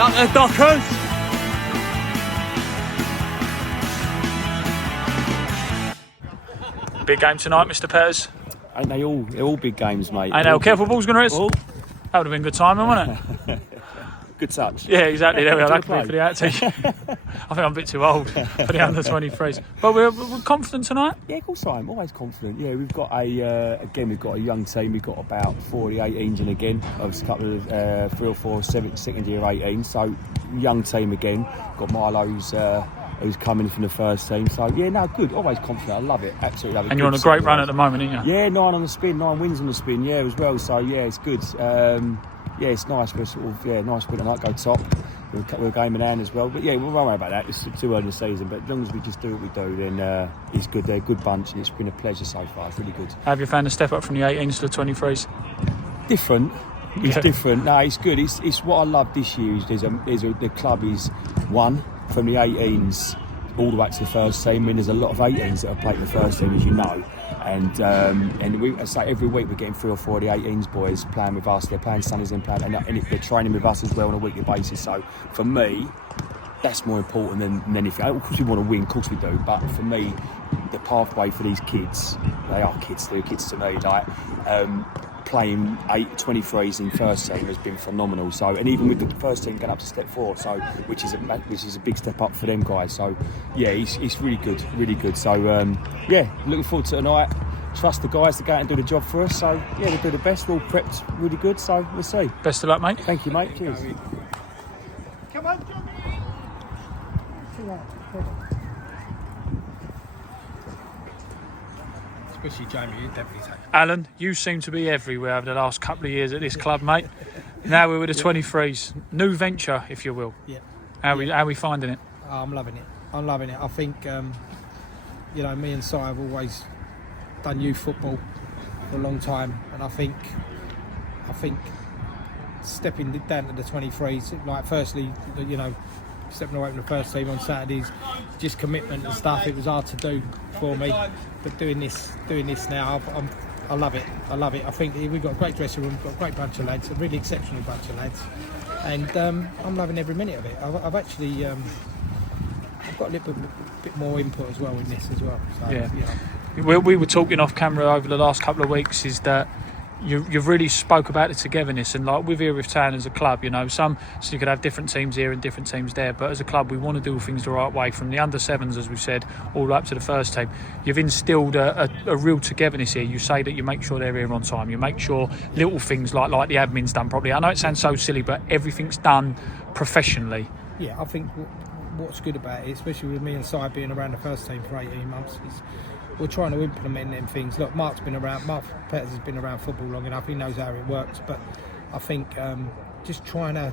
Up there, Dockers! Big game tonight, Mr. Peters. Ain't they're all big games, mate. I know, careful ball's going to hit. That would have been good timing, wouldn't it? Good touch. Yeah, exactly. There we are. That could be for the outtake. I think I'm a bit too old for the under-23s. But we're confident tonight? Yeah, of course I am. Always confident. Yeah, we've got we've got a young team. We've got about 40 18s in again. There's a couple of 3 or 4 second year 18s. So young team again. Got Milo who's coming from the first team. So yeah, no, good. Always confident. I love it. Absolutely love it. And you're on a great run at the moment, aren't you? Yeah, 9 on the spin, 9 wins on the spin. Yeah, as well. So yeah, it's good. Yeah, it's nice for nice win tonight, go top. We're a game in hand as well. But yeah, we'll worry about that. It's too early in the season. But as long as we just do what we do, then it's good. They're a good bunch, and it's been a pleasure so far. It's really good. Have you found a step up from the 18s to the 23s? Different. It's different. No, it's good. It's what I love this year is the club is one from the 18s all the way to the first team. I mean, there's a lot of 18s that have played the first team, as you know. And we, I say every week we're getting 3 or 4 of the 18s boys playing with us. They're playing Sundays and playing, and they're training with us as well on a weekly basis. So for me, that's more important than anything. Of course we want to win, of course we do. But for me, the pathway for these kids, they're kids to me. Like playing 23s in first team has been phenomenal. So, and even with the first team going up to step 4, so which is a big step up for them guys. So yeah, it's really good, really good. So yeah, looking forward to tonight. Trust the guys to go out and do the job for us. So yeah, we'll do the best. We're all prepped really good. So we'll see. Best of luck, mate. Thank you, mate. Cheers. Come on, Johnny. Especially Jamie, you definitely take it. Alan, you seem to be everywhere over the last couple of years at this club, mate. Now we're with the 23s. New venture, if you will. Yeah. How are we finding it? I'm loving it. I think, me and Si have always done youth football for a long time, and I think stepping down to the 23s, like firstly, stepping away from the first team on Saturdays, just commitment and stuff. It was hard to do for me, but doing this now, I love it. I think we've got a great dressing room, got a great bunch of lads, a really exceptional bunch of lads, and I'm loving every minute of it. I've actually I've got a little bit more input as well in this as well. So, yeah. We were talking off camera over the last couple of weeks is that you've really spoke about the togetherness, and like with Erith Town as a club, so you could have different teams here and different teams there, but as a club we want to do things the right way, from the under 7s, as we've said, all the way up to the first team. You've instilled a real togetherness here. You say that you make sure they're here on time, you make sure little things like the admin's done properly. I know it sounds so silly, but everything's done professionally. Yeah, I think what's good about it, especially with me and Si being around the first team for 18 months, is we're trying to implement them things. Look, Mark Peters has been around football long enough, he knows how it works, but I think just trying to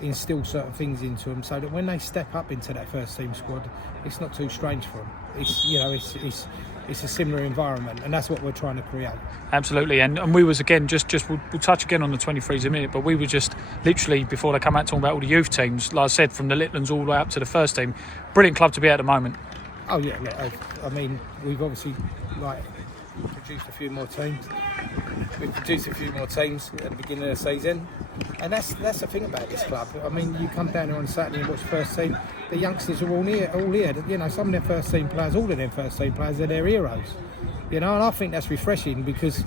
instill certain things into them so that when they step up into that first team squad, it's not too strange for them. It's a similar environment, and that's what we're trying to create. Absolutely, and we was again we'll touch again on the 23s in a minute, but we were just literally before they come out talking about all the youth teams, like I said, from the Litlands all the way up to the first team. Brilliant club to be at the moment. Oh yeah, look, I mean, we've obviously produced a few more teams. We've produced a few more teams at the beginning of the season, and that's the thing about this club. I mean, you come down here on Saturday and watch the first team. The youngsters are all here. Some of their first team players, all of their first team players, are their heroes. And I think that's refreshing because,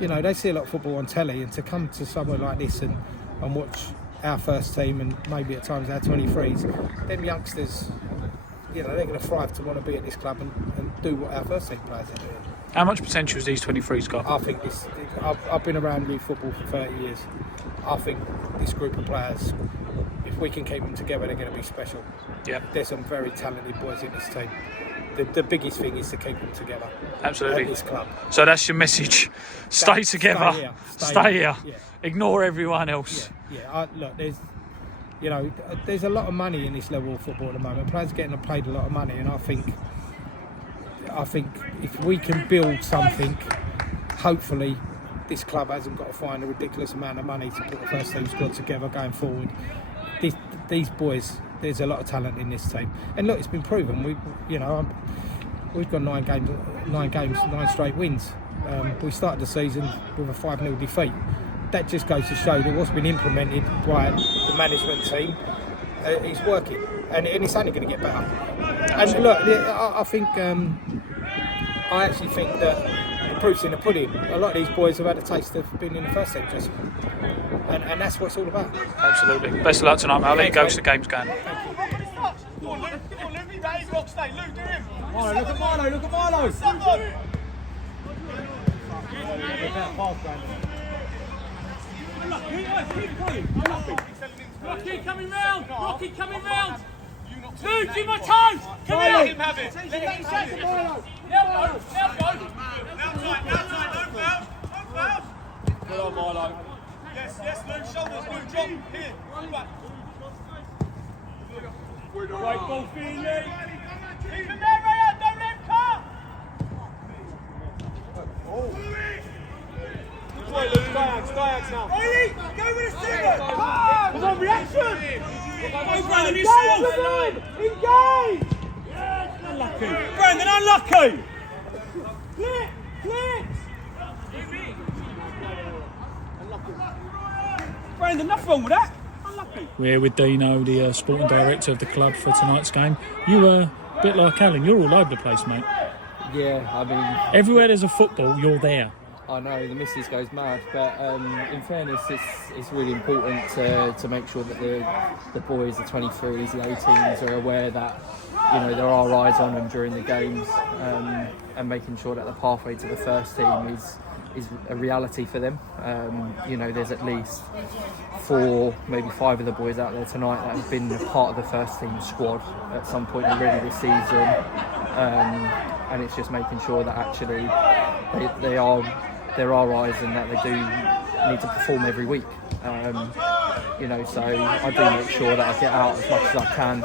they see a lot of football on telly, and to come to somewhere like this and watch our first team and maybe at times our 23s, them youngsters, they're going to thrive to want to be at this club and do what our first team players are doing. How much potential has these 23s got? I think I've been around youth football for 30 years. I think this group of players, if we can keep them together, they're going to be special. Yep. There's some very talented boys in this team. The biggest thing is to keep them together. Absolutely. At this club. So that's your message. Stay together. Stay here. Yeah. Ignore everyone else. Yeah. Look, there's a lot of money in this level of football at the moment. Players are getting paid a lot of money, and I think if we can build something, hopefully this club hasn't got to find a ridiculous amount of money to put the first team squad together going forward. These boys, there's a lot of talent in this team, and look, it's been proven. We've got 9 straight wins. We started the season with a 5-0 defeat. That just goes to show that what's been implemented by the management team He's working, and it's only going to get better. And look, I think I actually think that the proof's in the pudding. A lot of these boys have had a taste of being in the first team dressing room, and that's what it's all about. Absolutely. Best of luck tonight, mate. I'll let you go, so the game's going. Go on, Luke. That is rock stay. Luke, do him. Milo, look at Milo, look at Milo. Someone. Rocky coming round! Rocky coming round! Luke, in my toes! Come here! Let him have it. Let him have it. Now go! Now tight, don't foul. Don't foul. Well on, Milo. Yes, Luke, shoulders, Luke, drop. Here, run back. Great ball for you, Lee. Keep him there, Ryan, don't let him cut. Styax now. Riley, go with a single. Come on, reaction! Go, Brandon, you score. Engage! Unlucky. Brandon, unlucky! Flick! Brandon, nothing wrong with that. Unlucky. We're with Dino, the sporting director of the club, for tonight's game. You were a bit like Alan, you're all over the place, mate. Yeah, I mean, Everywhere there's a football, you're there. I know the missus goes mad, but in fairness, it's really important to make sure that the boys, the 23s, the 18s, are aware that there are eyes on them during the games, and making sure that the pathway to the first team is a reality for them. There's at least 4, maybe 5 of the boys out there tonight that have been a part of the first team squad at some point already this season, and it's just making sure that actually there are eyes and that they do need to perform every week. So I do make sure that I get out as much as I can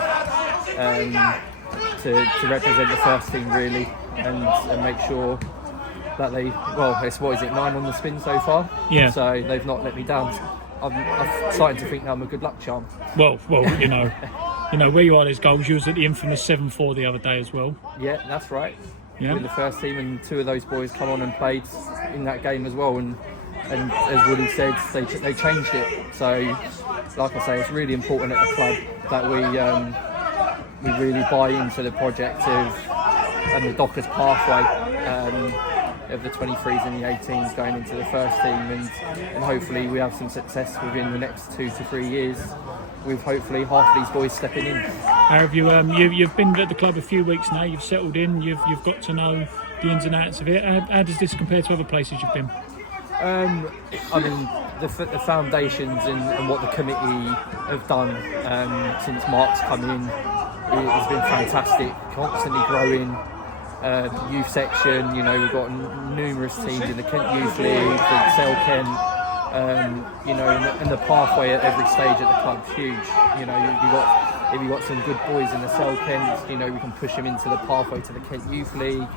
to represent the first team really, and make sure that it's 9 on the spin so far. Yeah. So they've not let me down. I'm starting to think that I'm a good luck charm. Well, where you are, there's goals. You was at the infamous 7-4 the other day as well. Yeah, that's right. Yeah. With the first team, and 2 of those boys come on and played in that game as well. And as Woody said, they changed it. So, like I say, it's really important at the club that we really buy into the project and the Dockers pathway of the 23s and the 18s going into the first team, and hopefully we have some success within the next 2 to 3 years with hopefully half of these boys stepping in. How have you? You've been at the club a few weeks now. You've settled in. You've got to know the ins and outs of it. How does this compare to other places you've been? I mean, the foundations and what the committee have done since Mark's come in, it has been fantastic. Constantly growing. Youth section, we've got numerous teams in the Kent Youth League, the Sale Kent, and the pathway at every stage at the club's huge. If you've got some good boys in the Sale Kent, we can push them into the pathway to the Kent Youth League,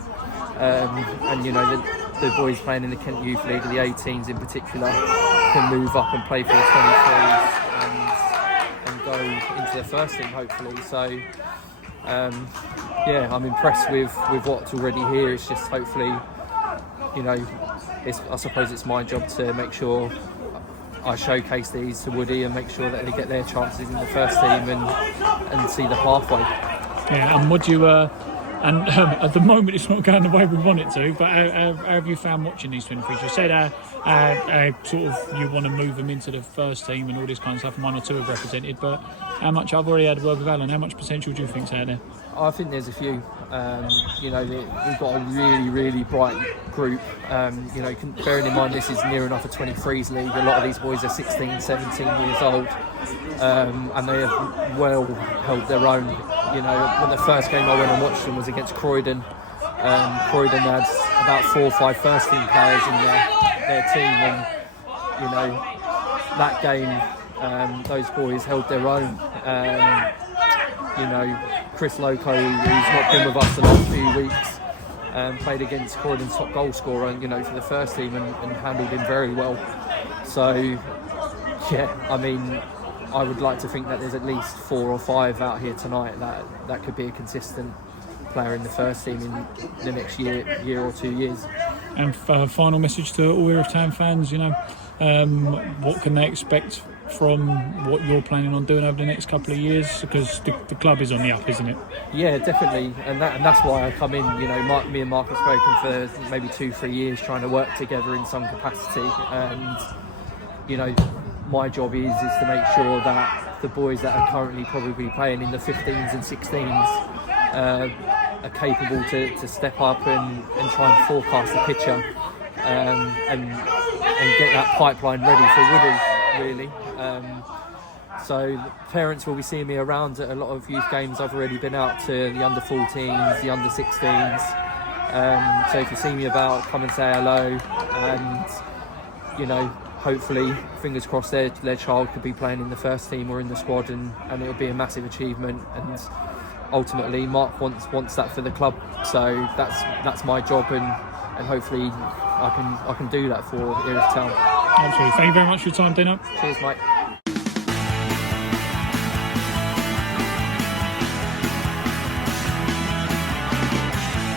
and the boys playing in the Kent Youth League, the 18s in particular, can move up and play for the 23s and go into the first team hopefully. So. I'm impressed with what's already here. It's just hopefully, I suppose it's my job to make sure I showcase these to Woody and make sure that they get their chances in the first team and see the pathway. Yeah, and would you? At the moment, it's not going the way we want it to. But how have you found watching these 23s? You said sort of you want to move them into the first team and all this kind of stuff. 1 or 2 have represented, but how much? I've already had a word with Alan. How much potential do you think's out there? I think there's a few. We've got a really, really bright group. Bearing in mind this is near enough a 23s league. A lot of these boys are 16, 17 years old, and they have well held their own. When the first game I went and watched them was against Croydon. Croydon had about 4 or 5 first team players in their team, and that game those boys held their own. Chris Loco, who's not been with us the last few weeks, played against Croydon's top goal scorer, for the first team and handled him very well. So, I would like to think that there's at least 4 or 5 out here tonight that could be a consistent player in the first team in the next year or 2 years. And final message to all Erith Town fans, what can they expect from what you're planning on doing over the next couple of years? Because the club is on the up, isn't it? Yeah, definitely, and that's why I come in. You know, me and Mark have spoken for maybe 2-3 years, trying to work together in some capacity. And you know, my job is to make sure that the boys that are currently probably playing in the 15s and 16s are capable to step up and try and forecast the picture and get that pipeline ready for Woody, really. So parents will be seeing me around at a lot of youth games. I've already been out to the under 14s, the under 16s. So if you see me about, come and say hello, and you know, hopefully, fingers crossed, their child could be playing in the first team or in the squad, and it would be a massive achievement. And ultimately, Mark wants that for the club. So that's my job, and hopefully I can do that for Erith Town. Absolutely. Thank you very much for your time, Dino. Cheers, mate.